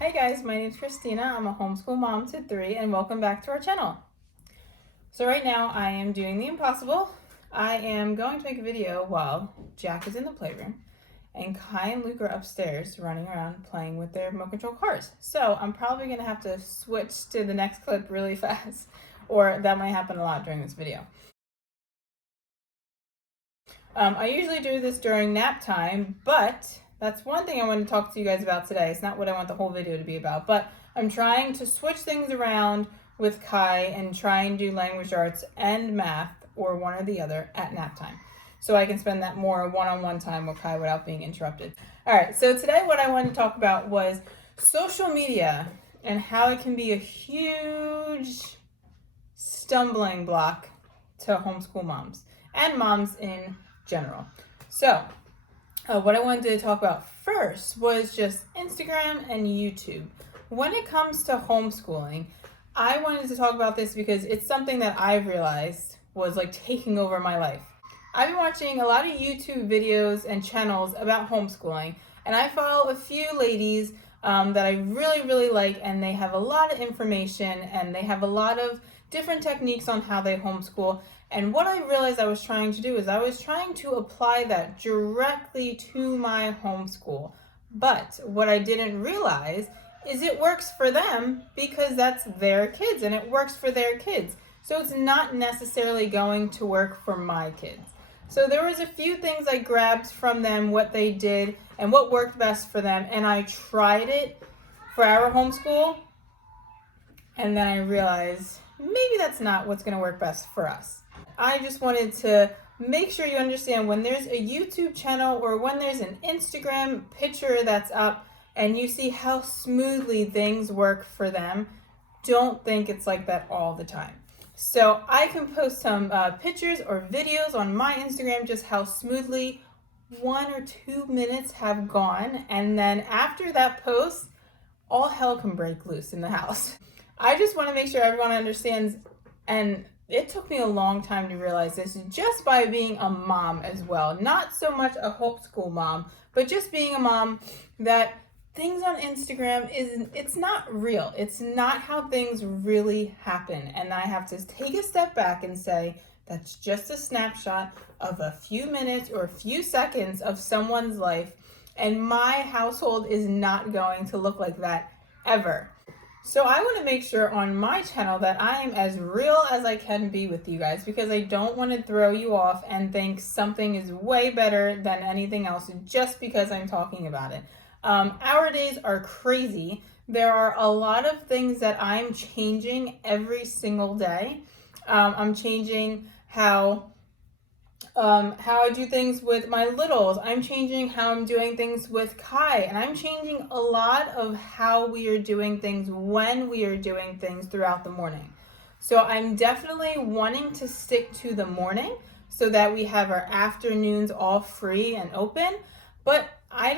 Hey guys, my name is Christina. I'm a homeschool mom to 3 and welcome back to our channel. So right now I am doing the impossible. I am going to make a video while Jack is in the playroom and Kai and Luke are upstairs running around playing with their remote control cars. So I'm probably going to have to switch to the next clip really fast, or that might happen a lot during this video. I usually do this during nap time, but that's one thing I want to talk to you guys about today. It's not what I want the whole video to be about, but I'm trying to switch things around with Kai and try and do language arts and math, or one or the other, at nap time. So I can spend that more one-on-one time with Kai without being interrupted. All right, so today what I wanted to talk about was social media and how it can be a huge stumbling block to homeschool moms and moms in general. So what I wanted to talk about first was just Instagram and YouTube. When it comes to homeschooling, I wanted to talk about this because it's something that I've realized was like taking over my life. I've been watching a lot of YouTube videos and channels about homeschooling, and I follow a few ladies that I really like, and they have a lot of information and they have a lot of different techniques on how they homeschool. And what I realized I was trying to do is I was trying to apply that directly to my homeschool. But what I didn't realize is it works for them because that's their kids and it works for their kids. So it's not necessarily going to work for my kids. So there was a few things I grabbed from them, what they did and what worked best for them. And I tried it for our homeschool. And then I realized maybe that's not what's going to work best for us. I just wanted to make sure you understand when there's a YouTube channel or when there's an Instagram picture that's up and you see how smoothly things work for them, don't think it's like that all the time. So I can post some pictures or videos on my Instagram just how smoothly 1 or 2 minutes have gone, and then after that post, all hell can break loose in the house. I just want to make sure everyone understands, and it took me a long time to realize this just by being a mom as well. Not so much a homeschool mom, but just being a mom, that things on Instagram it's not real. It's not how things really happen. And I have to take a step back and say, that's just a snapshot of a few minutes or a few seconds of someone's life. And my household is not going to look like that ever. So I want to make sure on my channel that I am as real as I can be with you guys, because I don't want to throw you off and think something is way better than anything else just because I'm talking about it. Our days are crazy. There are a lot of things that I'm changing every single day. I'm changing how I do things with my littles. I'm changing how I'm doing things with Kai, and I'm changing a lot of how we are doing things when we are doing things throughout the morning. So I'm definitely wanting to stick to the morning so that we have our afternoons all free and open. But I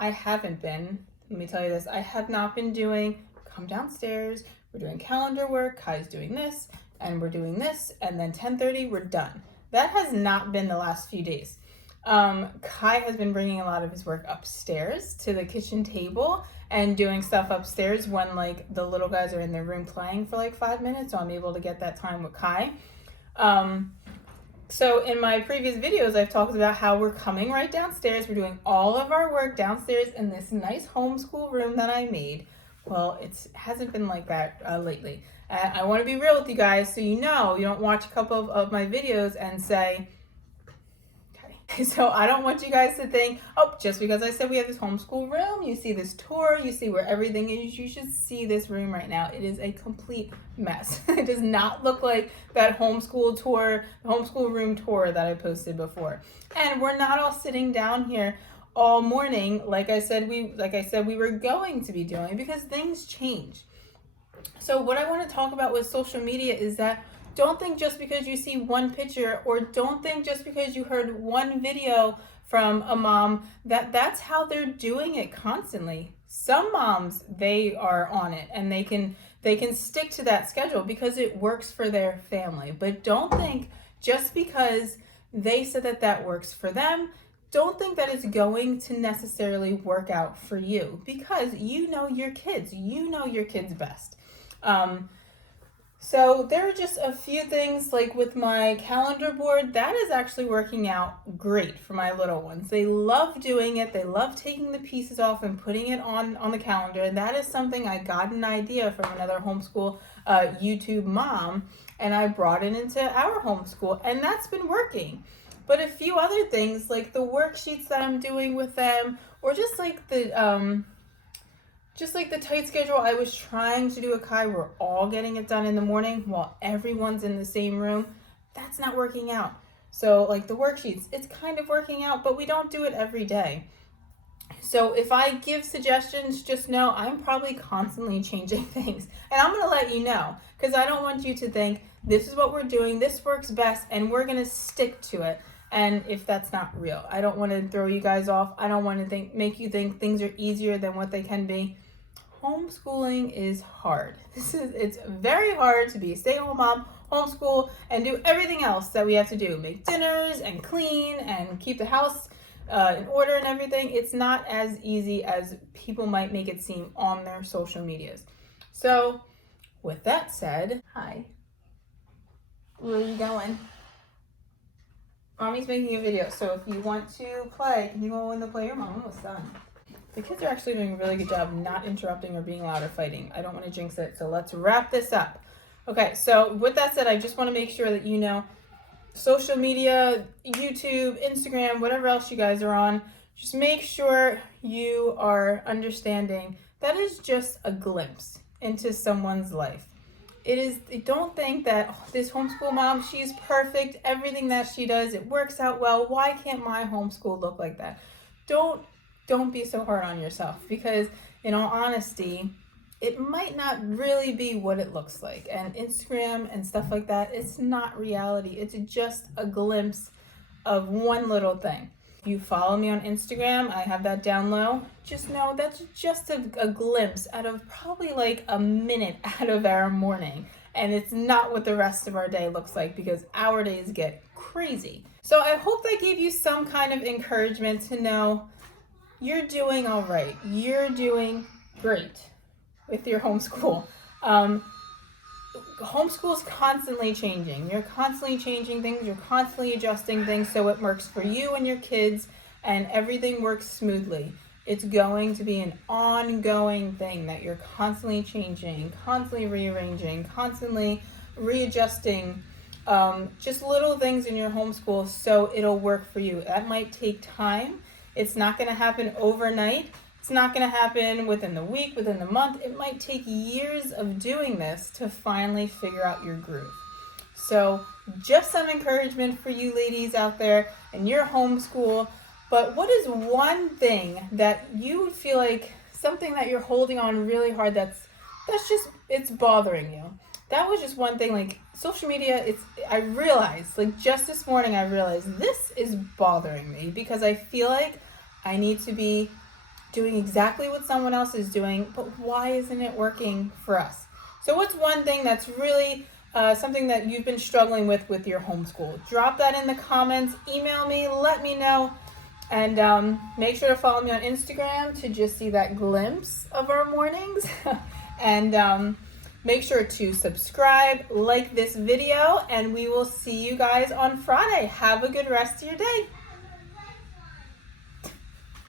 haven't been, let me tell you this, I have not been doing come downstairs, we're doing calendar work, Kai's doing this, and we're doing this, and then 10:30 we're done. That has not been the last few days. Kai has been bringing a lot of his work upstairs to the kitchen table and doing stuff upstairs when like the little guys are in their room playing for like 5 minutes, so I'm able to get that time with Kai. So in my previous videos, I've talked about how we're coming right downstairs. We're doing all of our work downstairs in this nice homeschool room that I made. Well, it hasn't been like that lately. I want to be real with you guys, so you don't watch a couple of my videos and say, okay. So I don't want you guys to think, oh, just because I said we have this homeschool room, you see this tour, you see where everything is, you should see this room right now. It is a complete mess. It does not look like that homeschool tour, homeschool room tour that I posted before. And we're not all sitting down here all morning like I said we were going to be doing, because things change. So what I want to talk about with social media is that don't think just because you see one picture, or don't think just because you heard one video from a mom that that's how they're doing it constantly. Some moms, they are on it and they can stick to that schedule because it works for their family. But don't think just because they said that works for them don't think that it's going to necessarily work out for you, because you know your kids best. So there are just a few things, like with my calendar board, that is actually working out great for my little ones. They love doing it. They love taking the pieces off and putting it on the calendar. And that is something I got an idea from another homeschool YouTube mom, and I brought it into our homeschool, and that's been working. But a few other things, like the worksheets that I'm doing with them, or just like the tight schedule I was trying to do with Kai, we're all getting it done in the morning while everyone's in the same room. That's not working out. So like the worksheets, it's kind of working out, but we don't do it every day. So if I give suggestions, just know I'm probably constantly changing things. And I'm going to let you know, because I don't want you to think this is what we're doing, this works best, and we're going to stick to it. And if that's not real, I don't want to throw you guys off. I don't want to make you think things are easier than what they can be. Homeschooling is hard. It's very hard to be a stay-at-home mom, homeschool, and do everything else that we have to do. Make dinners and clean and keep the house in order and everything. It's not as easy as people might make it seem on their social medias. So with that said, hi. Where are you going? Mommy's making a video, so if you want to play, can you go in the playroom? I'm almost done. The kids are actually doing a really good job not interrupting or being loud or fighting. I don't want to jinx it, so let's wrap this up. Okay, so with that said, I just want to make sure that you know, social media, YouTube, Instagram, whatever else you guys are on, just make sure you are understanding that is just a glimpse into someone's life. It is, don't think that this homeschool mom, she's perfect, everything that she does, it works out well. Why can't my homeschool look like that? Don't be so hard on yourself, because in all honesty, it might not really be what it looks like. And Instagram and stuff like that, it's not reality. It's just a glimpse of one little thing. If you follow me on Instagram, I have that down low. Just know that's just a glimpse out of probably like a minute out of our morning. And it's not what the rest of our day looks like, because our days get crazy. So I hope that gave you some kind of encouragement to know you're doing all right. You're doing great with your homeschool. Homeschool is constantly changing. You're constantly changing things. You're constantly adjusting things so it works for you and your kids, and everything works smoothly. It's going to be an ongoing thing that you're constantly changing, constantly rearranging, constantly readjusting, just little things in your homeschool so it'll work for you. That might take time. It's not going to happen overnight. It's not going to happen within the week, within the month. It might take years of doing this to finally figure out your groove. So just some encouragement for you ladies out there in your homeschool. But what is one thing that you feel like, something that you're holding on really hard that's just, it's bothering you? That was just one thing. Like social media, I realized, like just this morning, I realized this is bothering me, because I feel like I need to be doing exactly what someone else is doing, but why isn't it working for us? So what's one thing that's really something that you've been struggling with your homeschool? Drop that in the comments, email me, let me know, and make sure to follow me on Instagram to just see that glimpse of our mornings. And make sure to subscribe, like this video, and we will see you guys on Friday. Have a good rest of your day.